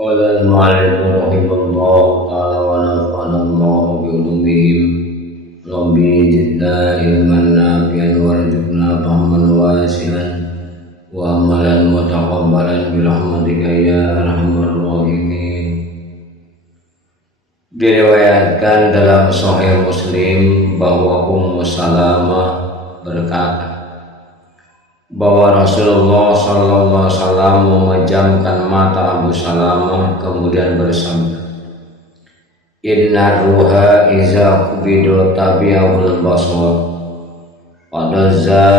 قال المؤلف رحمه الله تعالى ونفعنا الله بعلومهم ربي زدنا علما نافعا وارزقنا فهما واسعا وعملا متقبلا برحمتك يا ارحم الراحمين. Diriwayatkan dalam Sahih Muslim bahwa Ummu Salamah berkata bahwa Rasulullah SAW memejamkan mata Abu Salamah kemudian bersabda, Inna ruha iza kubidu tabi'ahul baswar Wadazza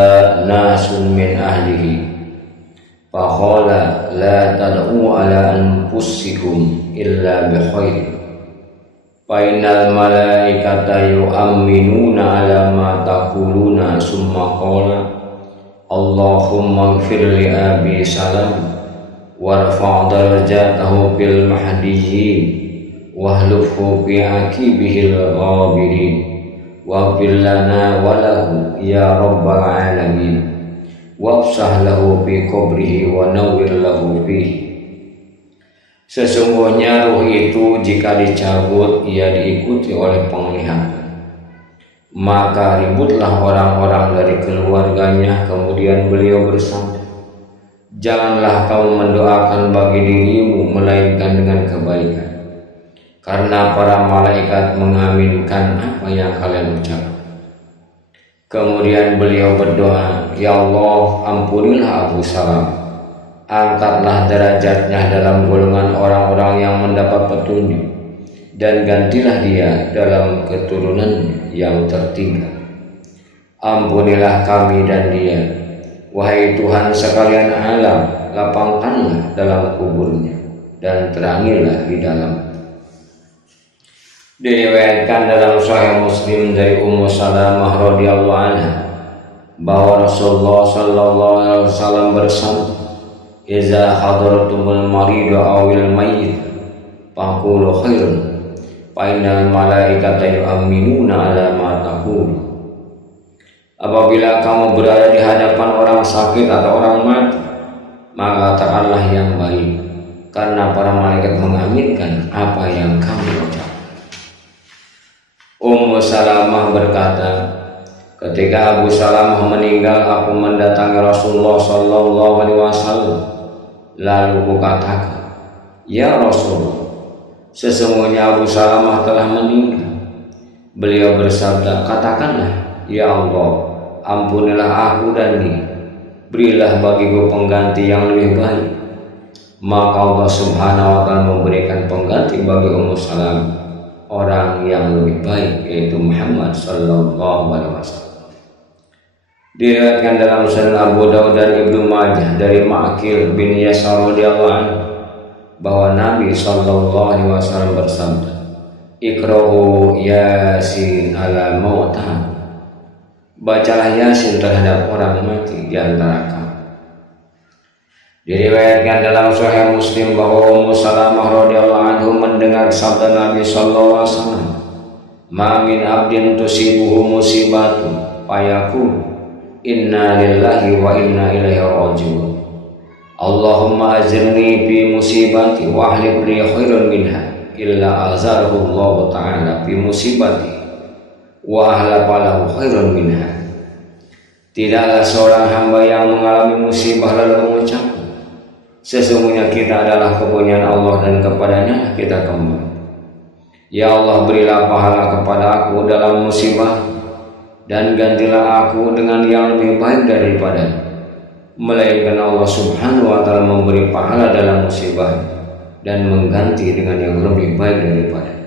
nasun min ahlihi Fakhola la tad'u ala anfusikum illa bikhair Fainal malaikata yu'amminuna ala ma taquluna summa qala Allahumma ighfir li Abi Salam warfa' darajatahu fil mahdiyyin wahlufhu fi akibihil ghabirin waghfir lana wa lahu ya rabbal alamin wafsah lahu fi qabrihi wa nawwir lahu fihi. Sesungguhnya ruh itu jika dicabut ia diikuti oleh penglihatan, maka ributlah orang-orang dari keluarganya. Kemudian beliau bersabda, janganlah kamu mendoakan bagi dirimu melainkan dengan kebaikan, karena para malaikat mengaminkan apa yang kalian ucapkan. Kemudian beliau berdoa, ya Allah, ampunilah Abu Salam, angkatlah derajatnya dalam golongan orang-orang yang mendapat petunjuk, dan gantilah dia dalam keturunan yang tertinggal. Ampunilah kami dan dia, wahai Tuhan sekalian alam, lapangkanlah dalam kuburnya dan terangilah di dalam. Diriwayatkan dalam Sahih Muslim dari Ummu Salamah radhiyallahu anha bahwa Rasulullah sallallahu alaihi wasallam bersabda, "Iza hadratumul maridu awil mayyit faqulu khairun fa innal malaikata yu'minuna ala ma taqulu." Apabila kamu berada di hadapan orang sakit atau orang mati, maka katakanlah yang baik, karena para malaikat mengaminkan apa yang kamu ucapkan. Ummu Salamah berkata, ketika Abu Salamah meninggal, aku mendatangi Rasulullah sallallahu alaihi wasallam. Lalu kukatakan, ya Rasulullah, sesungguhnya Abu Salamah telah meninggal. Beliau bersabda, katakanlah, ya Allah, ampunilah aku dan dia, berilah bagiku pengganti yang lebih baik. Maka Allah Subhanahu wa ta'ala memberikan pengganti bagi Ummu Salamah, orang yang lebih baik, yaitu Muhammad sallallahu alaihi wasallam. Diriwayatkan dalam Sunan Abu Dawud dari Ibnu Majah dari Ma'qil bin Yasar radhiyallahu anhu bahwa Nabi sallallahu alaihi wasallam bersabda, Iqra'u Yasin ala mautah. Bacalah Yasin terhadap orang mati di antara kamu. Diriwayatkan dalam Sahih Muslim bahwa Ummu Salamah radhiyallahu anhu mendengar sabda Nabi sallallahu alaihi wasallam, "Ma min abdin tusibuhu musibatun fayaqul inna lillahi wa inna ilaihi raji'un. Allahumma ajirni fi musibati wa ahlib li khairan minha illa azarahu Allah ta'ala fi musibati wa ahlaba lahu khairan minha." Tidaklah seorang hamba yang mengalami musibah lalu mengucap, sesungguhnya kita adalah kepunyaan Allah dan kepadanya kita kembali. Ya Allah, berilah pahala kepada aku dalam musibah dan gantilah aku dengan yang lebih baik daripadanya. Melainkan Allah Subhanahu wa ta'ala memberi pahala dalam musibah dan mengganti dengan yang lebih baik daripadanya.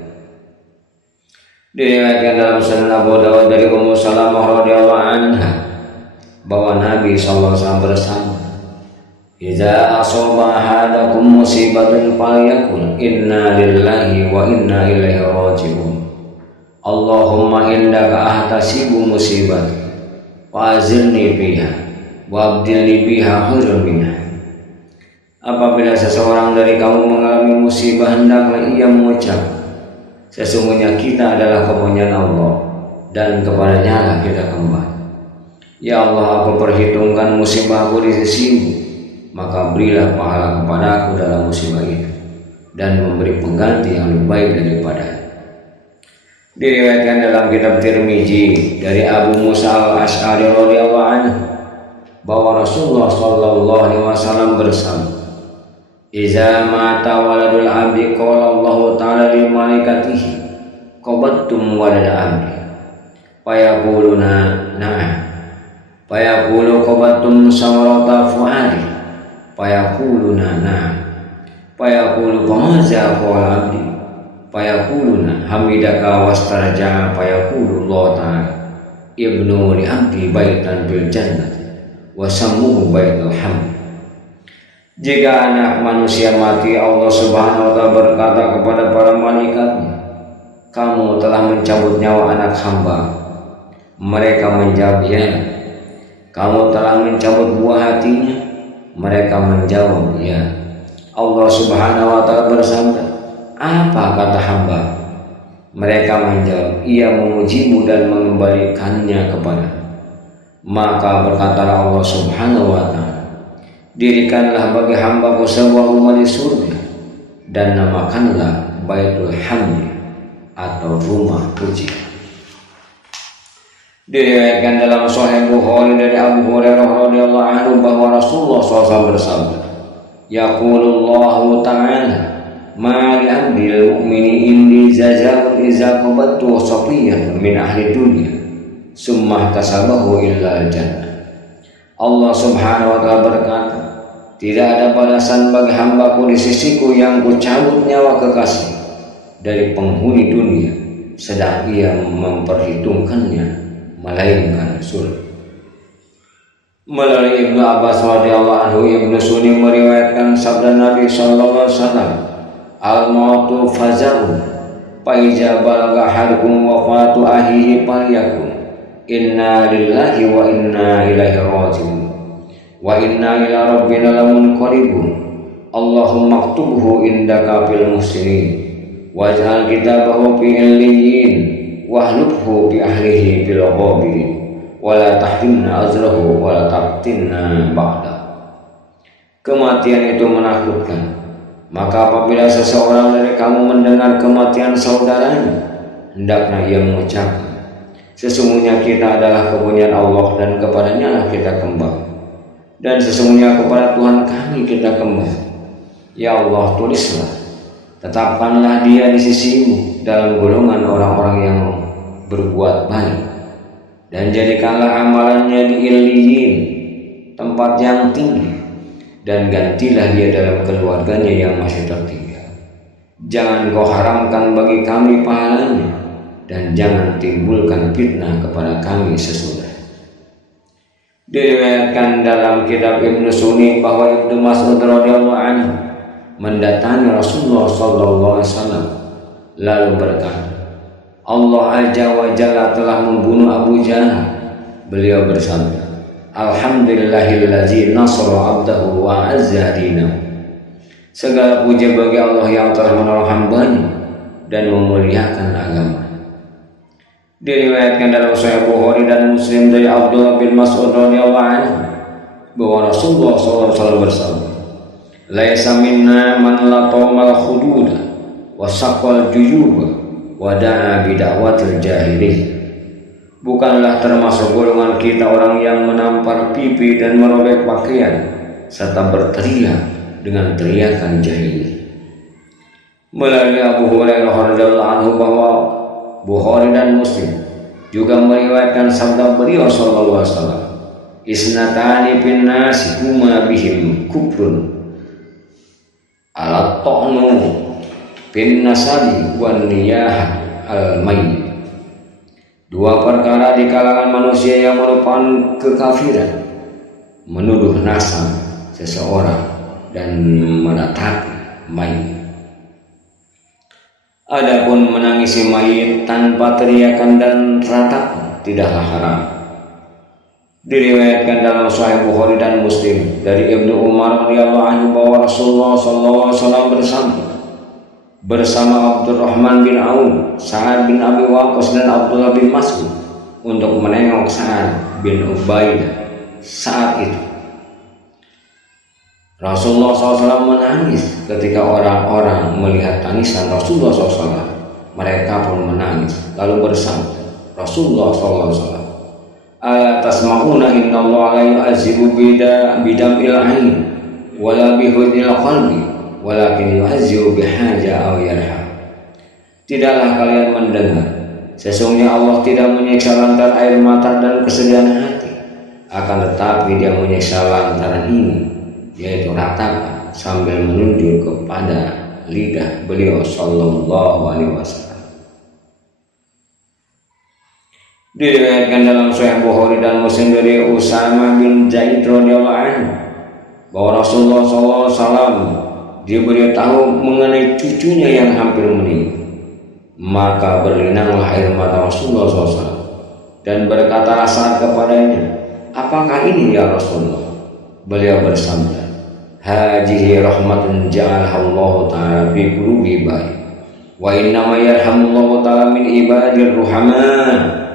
Diriwayatkan dalam Sunan Abu Dawud dari Ummu Salamah radhiyallahu anha bahwa Nabi sallallahu alaihi wasallam bersabda, Iza asaba ahadakum musibatun falyaqul inna lillahi wa inna ilaihi raji'un. Allahumma innaka ahtasibu musibati wa azilni biha wa abdilni biha khairan minha. Apabila seseorang dari kamu mengalami musibah, hendaklah ia mengucap, sesungguhnya kita adalah kepunyaan Allah dan kepadanya lah kita kembali. Ya Allah, aku perhitungkan musibahku di sisimu, maka berilah pahala kepada aku dalam musibah itu. dan memberi pengganti yang lebih baik daripada. Diriwayatkan dalam kitab Tirmizi dari Abu Musa al-Asy'ari radhiyallahu anhu bahwa Rasulullah sallallahu alaihi wasallam bersabda, "Iza mata waladul abdi qala Allah ta'ala li malaikatihi qabattum walada abdi fayaquluna na'am fayaqulu qabattum samarata fuadi fayaquluna na'am fayaqulu famaza qala abdi fayaquluna hamidaka wastarja'a fayaqulu Allah ta'ala ibnu li abdi baitan bil jannah wa sammuhu baitul hamd." Jika anak manusia mati, Allah Subhanahu wa ta'ala berkata kepada para malaikatnya, "Kamu telah mencabut nyawa anak hamba." Mereka menjawab, "Ya." "Kamu telah mencabut buah hatinya?" Mereka menjawab, "Ya." Allah Subhanahu wa ta'ala bersabda, "Apa kata hamba?" Mereka menjawab, "Ia memujimu dan mengembalikannya kepada." Maka berkatalah Allah Subhanahu wa ta'ala, "Dirikanlah bagi hambaku sebuah rumah di surga dan namakanlah Baitul Hamd atau rumah puji." Diriwayatkan dalam Sahih Bukhari dari Abu Hurairah radhiyallahu anhu bahwa Rasulullah SAW bersabda, "Yaqulullahu ta'ala ma li 'abdil mu'mini indi jazaa'un iza qabattu safiyan min ahli dunya summa tasabahu illa jannah." Allah Subhanahu wa ta'ala berkata, "Tidak ada balasan bagi hambaku di sisiku yang kucabut nyawa kekasih dari penghuni dunia sedang ia memperhitungkannya melainkan surga." Melalui Ibnu Abbas radhiyallahu anhu, Ibnu Sunni meriwayatkan sabda Nabi sallallahu alaihi wasallam, "Al-mautu faza'un fa iza balagha ahadukum wafatu ahihi falyakun inna lillahi wa inna ilaihi raji'un wa inna ila rabbina lamunqalibun Allahumma aktubhu indaka fil muhsinin waj'al kitabahu fi illiyyin wahlubhu bi ahlihi fil ghabirin wala tahrimna azrahu wala taftinna ba'da." Kematian itu menakutkan, maka apabila seseorang dari kamu mendengar kematian saudaranya, hendaknya ia mengucapkan, "Sesungguhnya kita adalah kepunyaan Allah dan kepadanya lah kita kembali, dan sesungguhnya kepada Tuhan kami kita kembali. Ya Allah, tulislah, tetapkanlah dia di sisimu dalam golongan orang-orang yang berbuat baik, dan jadikanlah amalannya di Illiyin, tempat yang tinggi, dan gantilah dia dalam keluarganya yang masih tertinggal. Jangan kau haramkan bagi kami pahalanya, dan jangan timbulkan fitnah kepada kami sesudah." Diriwayatkan dalam kitab Ibnu Sunni bahwa Ibnu Mas'ud radhiyallahu anhu mendatangi Rasulullah sallallahu alaihi wasallam lalu berkata, "Allah azza wa jalla telah membunuh Abu Jahal." Beliau bersabda, "Alhamdulillahillazi nasara 'abdahu wa 'azza dinahu." Segala puji bagi Allah yang telah menolong hambanya dan memuliakan agama. Diriwayatkan dalam Sahih Bukhari dan Muslim dari Abdullah bin Mas'ud radhiyallahu anhu bahwa Rasulullah SAW bersabda, "Laisa minna man latamal khududa wa saqal juyuba wa da'a bi da'watil jahiliyah." Bukanlah termasuk golongan kita orang yang menampar pipi dan merobek pakaian serta berteriak dengan teriakan jahiliyah. Melalui Abu Hurairah radhiyallahu anhu bahwa Bukhari dan Muslim juga meriwayatkan sabda beliau sallallahu alaihi wasallam, "Isnatani bin nasi huma bihim kufrun ala ta'nu bin nasabi wan niyah al mayyit." Dua perkara di kalangan manusia yang merupakan kekafiran: menuduh nasab seseorang dan menatapi mayit. Adapun menangisi mayit tanpa teriakan dan ratapan tidaklah haram. Diriwayatkan dalam Sahih Bukhari dan Muslim dari Ibnu Umar radhiyallahu anhu bahwa Rasulullah sallallahu alaihi wasallam bersama Abdurrahman bin Auf, Sa'ad bin Abi Waqqas dan Abdullah bin Mas'ud untuk menengok Sa'ad bin Ubaidah saat itu. Rasulullah SAW menangis ketika orang-orang melihat tangisan Rasulullah SAW. Mereka pun menangis lalu bersabda, Rasulullah SAW, ala tasma'una innallaha la yu'azzibu bidam'il 'ain wala bihudil qalbi walakin yu'azzibu bihaja aw yarham. Tidaklah kalian mendengar, sesungguhnya Allah tidak menyiksa lantaran air mata dan kesedihan hati, akan tetapi Dia menyiksa lantaran ini, yaitu ratapan, sambil menunjuk kepada lidah beliau sallallahu alaihi wasallam. Diriwayatkan dalam Sahih Bukhari dan Muslim dari Usamah bin Zaid radhiyallahu anhu bahwa Rasulullah SAW diberitahu mengenai cucunya yang hampir meninggal. Maka berlinanglah air mata Rasulullah SAW dan berkatalah saat kepadanya, apakah ini ya Rasulullah? Beliau bersabda, hajihi rahmatun ja'alhallahu ta'ala fi qulubi ibadi wa innama yarhamullahu ta'ala min ibadir ruhama.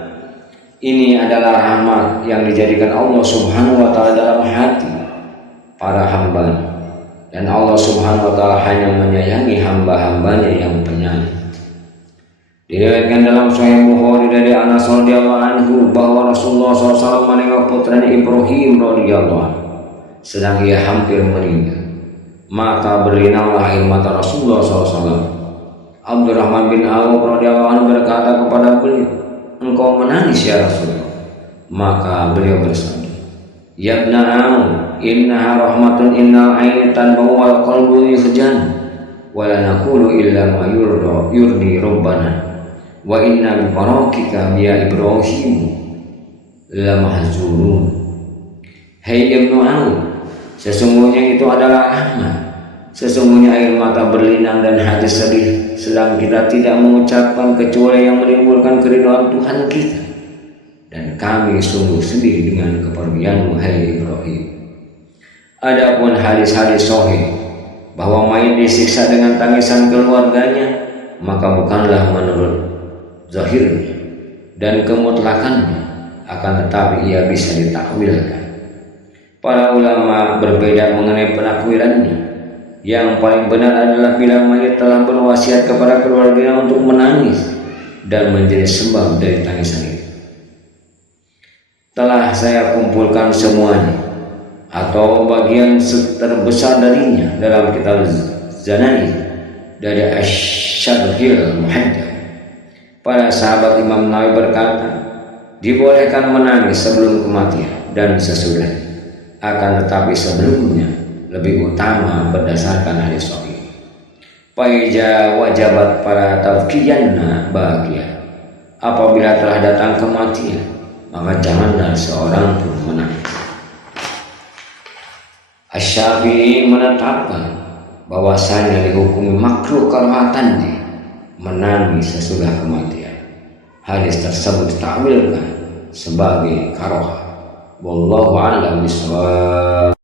Ini adalah rahmat yang dijadikan Allah Subhanahu wa ta'ala dalam hati para hamba, dan Allah Subhanahu wa ta'ala hanya menyayangi hamba-hambanya yang penyayang. Diriwayatkan dalam Sahih Bukhari dari Anas radhiyallahu anhu bahwa Rasulullah SAW menengok putranya Ibrahim radhiyallahu anhu sedang ia hampir meninggal. Maka berlinanglah air mata Rasulullah SAW. Abdurrahman bin Auf radhiyallahu anhu berkata kepada beliau, engkau menangis ya Rasulullah? Maka beliau bersabda, ya ibna Auf, innaha rahmatun innal aini tanba'u wal qalbu yuhjan wa la naqulu illa ma yurdi rabbana wa inna bi farakika ya Ibrahim la mahzunun. Hai ibnu Auf, sesungguhnya itu adalah rahmat. Sesungguhnya air mata berlinang dan hati sedih, sedang kita tidak mengucapkan kecuali yang menimbulkan keridhaan Tuhan kita. Dan kami sungguh sedih dengan kepergianmu, hai Ibrahim. Adapun hadis-hadis sahih bahwa mayit disiksa dengan tangisan keluarganya, maka bukanlah menurut zahirnya dan kemutlakannya, akan tetapi ia bisa ditakwilkan. Para ulama berbeda mengenai penakwilannya. Yang paling benar adalah bila mayit telah berwasiat kepada keluarganya untuk menangis dan menjadi sebab dari tangisan itu. Telah saya kumpulkan semuanya atau bagian terbesar darinya dalam kitab Zanai dari Asy-Syarhil Muhaddats. Para sahabat Imam Nawawi berkata, dibolehkan menangis sebelum kematian dan sesudahnya, akan tetapi sebelumnya lebih utama berdasarkan hadis sahih. Faija wajabat pada tafkiyanna bahagia. Apabila telah datang kematian, maka janganlah seorang pun menangis. Asy-Syafi'i menetapkan bahwasanya dihukumi makruh karahatannya menangis sesudah kematian. Hadis tersebut ditakwilkan sebagai karaha. Wallahu a'lam bishawab.